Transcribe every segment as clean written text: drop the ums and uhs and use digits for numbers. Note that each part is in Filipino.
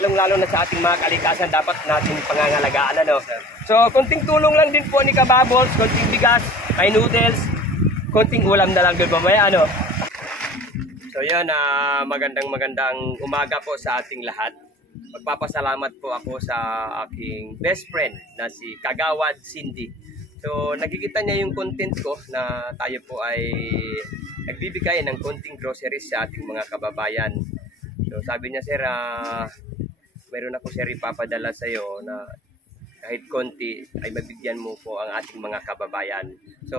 lalong-lalo na sa ating mga kalikasan, dapat natin pangangalagaan, ano. So, konting tulong lang din po ni Kababols, konting bigas, may noodles, konting ulam na lang din mamaya, ano. So, yan, magandang umaga po sa ating lahat. Magpapasalamat po ako sa aking best friend na si Kagawad Cindy. So, nakikita niya yung content ko na tayo po ay nagbibigay ng konting groceries sa ating mga kababayan. So, sabi niya, sir, meron ako, sir, ipapadala sa iyo na kahit konti ay mabigyan mo po ang ating mga kababayan. So,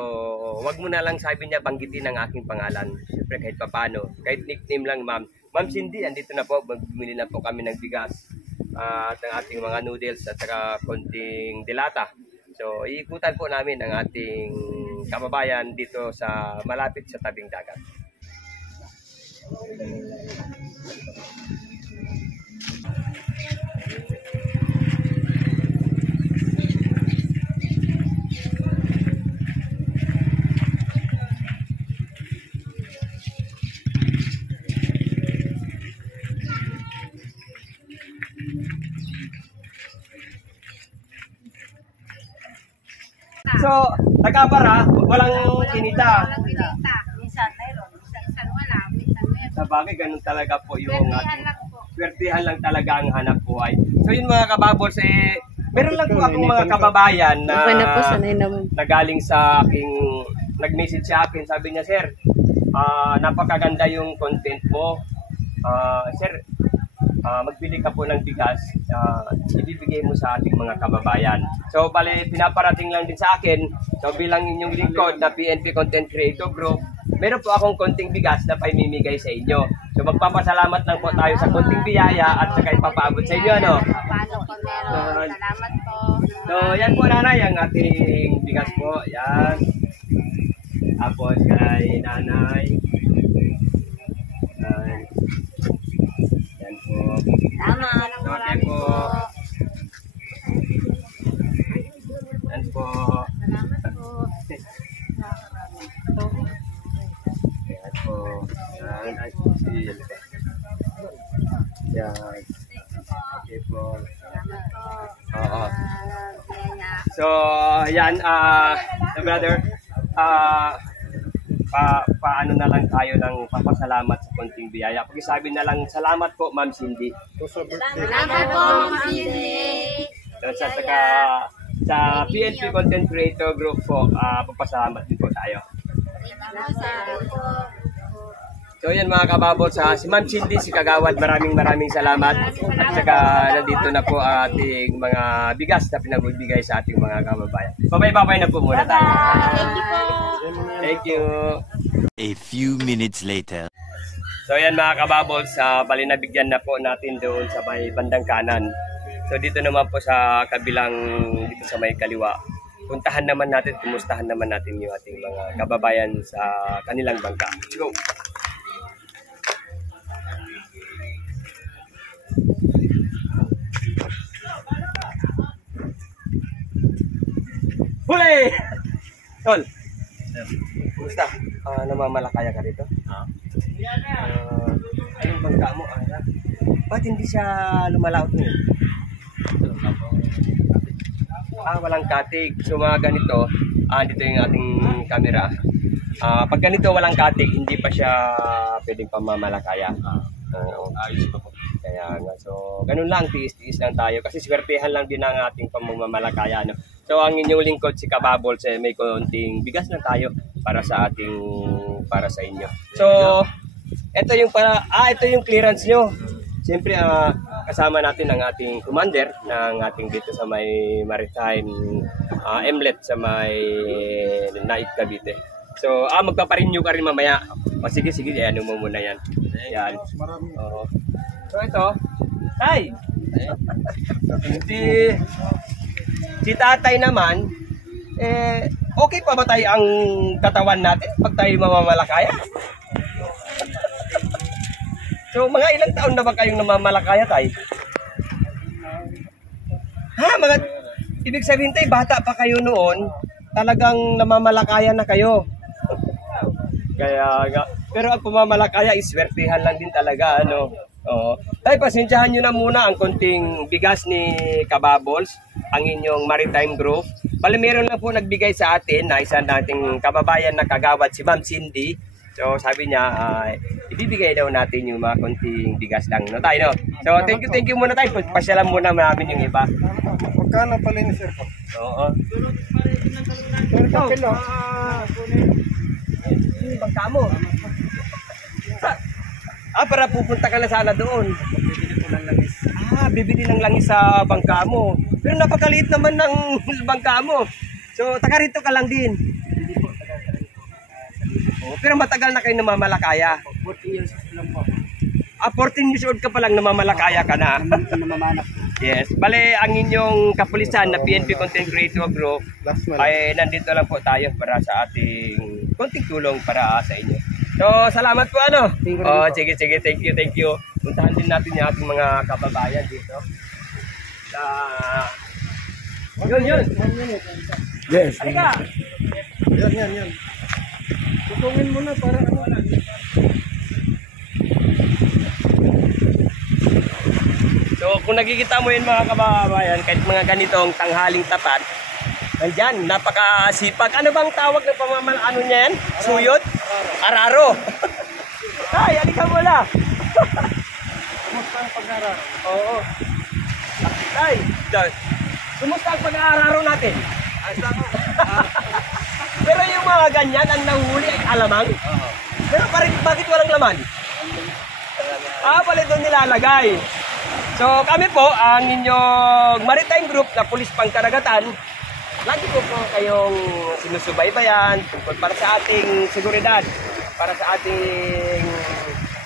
wag mo na lang, sabi niya, banggitin ang aking pangalan. Siyempre, kahit papano, kahit nickname lang, ma'am. Ma'am Cindy, andito na po, magbibili na po kami ng bigas at ng ating mga noodles at saka konting dilata. So, iikutan po namin ang ating kababayan dito sa malapit sa tabing dagat. So, nagkabara, walang tinita. Walang tinita. Minsan mayroon, minsan wala, minsan mayroon. Sa bagay, ganun talaga po yung Swertihan lang po. swertihan lang talaga ang hanap buhay. So yun mga kababols, meron lang po akong mga kababayan na nagaling sa aking, nag-message sa akin, sabi niya, sir, napakaganda yung content mo. Sir, magbili ka po ng bigas, ibibigay mo sa ating mga kababayan. So, bale, pinaparating lang din sa akin, so bilang inyong lingkod na PNP Content Creator Group, meron po akong konting bigas na paimimigay sa inyo. So, magpapasalamat lang po tayo sa konting biyaya at saka ipapaabot sa inyo, ano? Paano po meron? Salamat po. So, yan po, nanay, ang ating bigas po. Yan. Tapos kay nanay. Yan po. Salamat. Okay po. Yan po. Salamat po. Yan po. Yan. Ay, yan. Okay po. Salamat po. Oo. Kaya So, yan, brother, paano na lang tayo ng papasalamat sa konting biyaya. Pakisabi na lang, salamat po, Ma'am Cindy. salamat po, Ma'am Cindy. Sa PNP Content Creator Group po, papasalamat din po tayo. Salamat po. So yan mga kababot, si Ma'am Cindy, si Kagawad, maraming salamat. At saka nandito na po ating mga bigas na pinagbibigay sa ating mga kababayan. Babay-babay na po muna tayo. Thank you po. Thank you. A few minutes later. So yan mga kababol, bali nabigyan na po natin doon sa may bandang kanan. So dito naman po sa kabilang, dito sa may kaliwa, puntahan naman natin, kumustahan naman natin yung ating mga kababayan sa kanilang bangka. Let's go! Huli! Tol, kumusta? Namamalakaya ka rito? Anong bangka mo? Ba't hindi siya lumalaot ngayon? Walang katig. So mga ganito, dito yung ating camera. Pag ganito walang katig, hindi pa siya pwedeng pamamalakaya. Ayos pa po. Kaya nga, so ganun lang, tiis-tiis lang tayo. Kasi swertehan lang din ang ating pamamalakaya. No? So ang inyong lingkod si Kababol, may konting bigas na tayo para sa inyo. So ito yung clearance nyo. Siyempre kasama natin ang ating commander ng ating dito sa may maritime emlet sa may Naik Cavite. So magpaparenew ka rin mamaya. Sige, ano mo muna yan. Yan. So ito, hi! Si tatay naman, okay pa ba tayo ang katawan natin pag tayo mamamalakaya? So mga ilang taon na ba kayong namamalakaya tayo? Ibig sabihin tayo, bata pa kayo noon, talagang namamalakaya na kayo. Kaya nga, pero ang pamamalakaya, iswertihan lang din talaga, ano. Oo. Tay, pasensyahan nyo na muna ang konting bigas ni Kababols, ang inyong maritime group. Bali, meron lang po nagbigay sa atin na isa nating kababayan na kagawad, si Ma'am Cindy. So, sabi niya, ibibigay daw natin yung mga konting bigas lang. No, tayo, no? So, thank you muna tayo. Pasyalan muna namin yung iba. Magkano pala ni sir po? Oo. Sir, papel lang. Bangka mo. Para pupunta ka na sana doon. Bibili po ng langis. Bibili ng langis sa bangka mo. Pero napakaliit naman ng bangka mo. So, taga rito ka lang din. Hindi po, Oh, pero matagal na kayo namamalakaya. 14 years lang po. 14 years old ka pa lang namamalakaya ka na. Namamanak. Yes. Bale, ang inyong kapulisan na PNP Content Creator Group Last month. ay nandito lang po tayo para sa ating konting tulong para sa inyo. So, salamat po ano. Oh, sige, thank you. Puntahan din natin yung ating mga kababayan dito. Yun. Yes. Halika. Yan. Tutungin mo na para ano lang. So, kung nakikita mo yun mga kababayan, kahit mga ganitong tanghaling tapat, nandyan, napakasipag. Ano bang tawag ng ano niya yan? Suyot? Araro. Ay, halika mo na. Kumusta ang pag-aaral? Oo. Ay, kumusta ang pag-aararo natin? Pero yung mga ganyan, ang nahuli ay alamang. Pero bakit walang laman? Pala doon nilalagay. So kami po, ang inyong maritime group na Pulis Pangkaragatan, lagi po kayong sinusubaybayan tungkol para sa ating seguridad, para sa ating,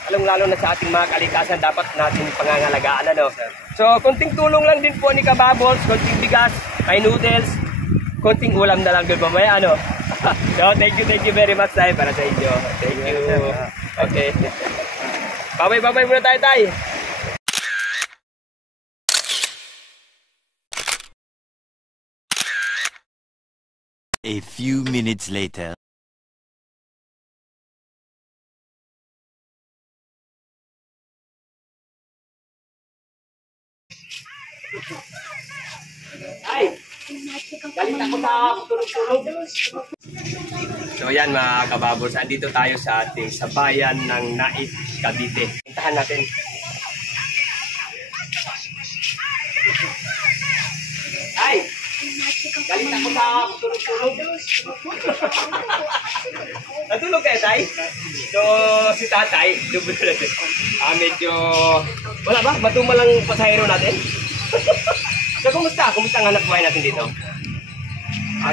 lalong-lalo na sa ating mga kalikasan, dapat natin pangangalagaan. Ano? So konting tulong lang din po ni Kababols, konting bigas, may noodles, konting ulam na lang doon mamaya. Ano? So thank you very much tayo para sa inyo. Thank you. Okay. Babay muna tayo. A few minutes later. Ay! Galit ako sa tulog-tulog. So yan mga Kababols, andito tayo sa ating sa bayan ng Nait, Cavite. Puntahan natin. Ay! Galit ako sa tulog-tulog. Natulog kayo, Tay? So, si Tatay, medyo, wala ba? Matumal lang pasahero natin? So, kumusta? Kumusta ang hanap buhay natin dito?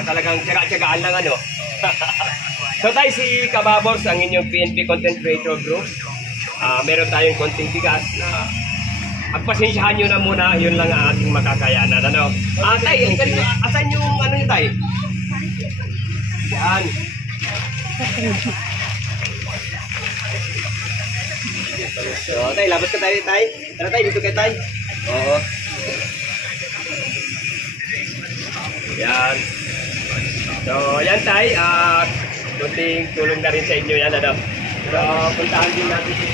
Talagang tsaga-tsagaan lang ano. So, Tay, si Kababols, ang inyong PNP Content Creator Group. Meron tayong konting bigas na pagpasensyahan nyo na muna, yun lang ang ating makakayanan. Ano? Tay, asan yung ano nyo, Tay? Yan. So, Tay, labas ka tayo, Tay. Tara, Tay, dito kayo, Tay. Oo. Yan. So, yan, Tay. Kunting tulong na rin sa inyo yan, ano? So, puntahan din natin si...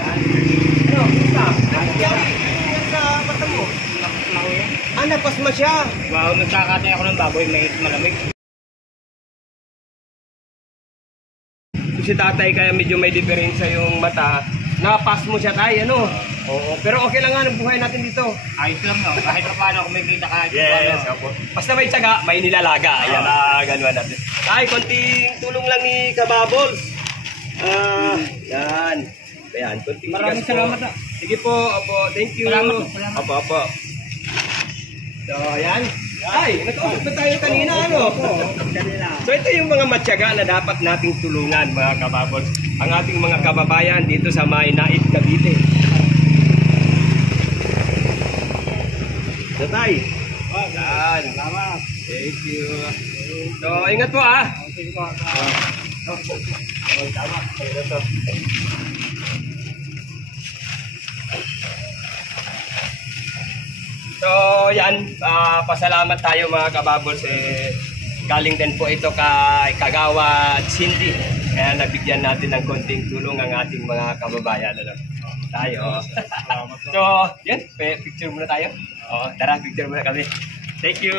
Yan. Ano? Basta? Ano sa mata mo? Napasma siya. Wow, nagkakatay ako ng baboy, may malamig. Si Tatay kaya medyo may diferensya yung mata. Napas mo siya, Tay, ano? Oo. Pero okay lang nga ang buhay natin dito. Ayos lang no, kahit pa paano kumikita kahit Yes, paano. opo. Basta may tsaga, may nilalaga. Ayan na, gano'n natin. Ay, konting tulong lang ni Kababols. Yan. Ayan, konting Maraming bigas po. salamat na. Sige po, opo. Thank you. Salamat. Opo. So, ayan. Ay, nag-uusap na tayo kanina, ano? So, ito yung mga matyaga na dapat nating tulungan, mga Kababols. Ang ating mga kababayan dito sa Nait, Cavite. So, Tay. Yan. Salamat. Thank you. So, ingat po ah. Sige po. Tama. Ito. So, yan. Pasalamat tayo mga Kababols. Galing din po ito kay Kagawad Cindy. Kaya nabigyan natin ng konting tulong ang ating mga kababayan. Ano? tayo. So, yun, picture muna tayo. Tara, picture muna kami. Thank you.